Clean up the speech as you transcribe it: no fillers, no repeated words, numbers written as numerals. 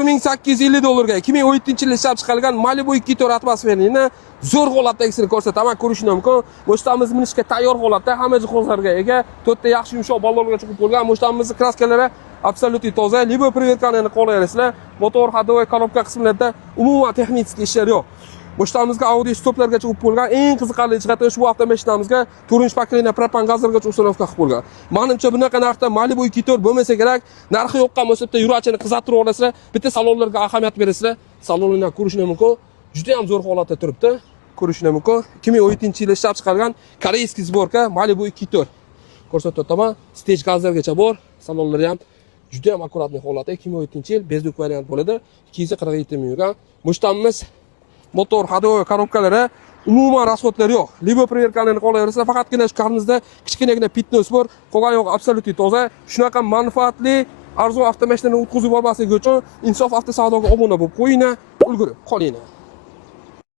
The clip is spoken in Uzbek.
$1850 ga 2017-yilda ishlab chiqarilgan Malibu 2.4 atmosferni zo'r holatdagisini ko'rsataman, ko'rishni mumkin. Mo'shtamiz minishga tayyor holatda, hamma jihozlarga ega, to'rtta yaxshi yumshoq ballonlarga chiqib bo'lgan. Mo'shtamizning kraskalari absolyutniy toza. Libo priverkani qo'llayapsizlar. Motor, ходовой korobka qismlarida umuman texnik ishlar yo'q. Mo'shtamizga audio stoplarga chiqib bo'lgan. Eng qiziqarli jihati ushbu avtomashinamizga 4-paklina propan gazlarga uстановка qilib bo'lgan. Menimcha bunaqa narxda Malibu 2.4 bo'lmasa kerak. Narxi yo'qqa munosabda yurachini qizartirib olasizlar. Bitta salonlarga ahamiyat berasizlar. Salonini ko'rishni mumkin. Juda ham zo'r holatda turibdi. Ko'rishni mumkin. 2017-yilda ishlab chiqarilgan koreyskiy sborka Malibu 2.4. Ko'rsatib o'taman. Stage gazlargacha bor. Salonlari ham juda ham akkuratli holatda. 2017-yil bezduk variant bo'ladi. 247 ming yurgan. Mo'shtamimiz motor, ходовой korobkalari umuman rasxodlari yo'q. Libo priverkalarini qo'llayapsizlar. Faqatgina shu karnizda kichkinagina pitnos bor. Qolgan yo'q absolyutniy toza. Shunaqa manfaatli arzon avtomashinani o'tkazib olmaslik uchun Insof avtosavdoga obuna bo'lib qo'yinglar, ulgurib qolinglar.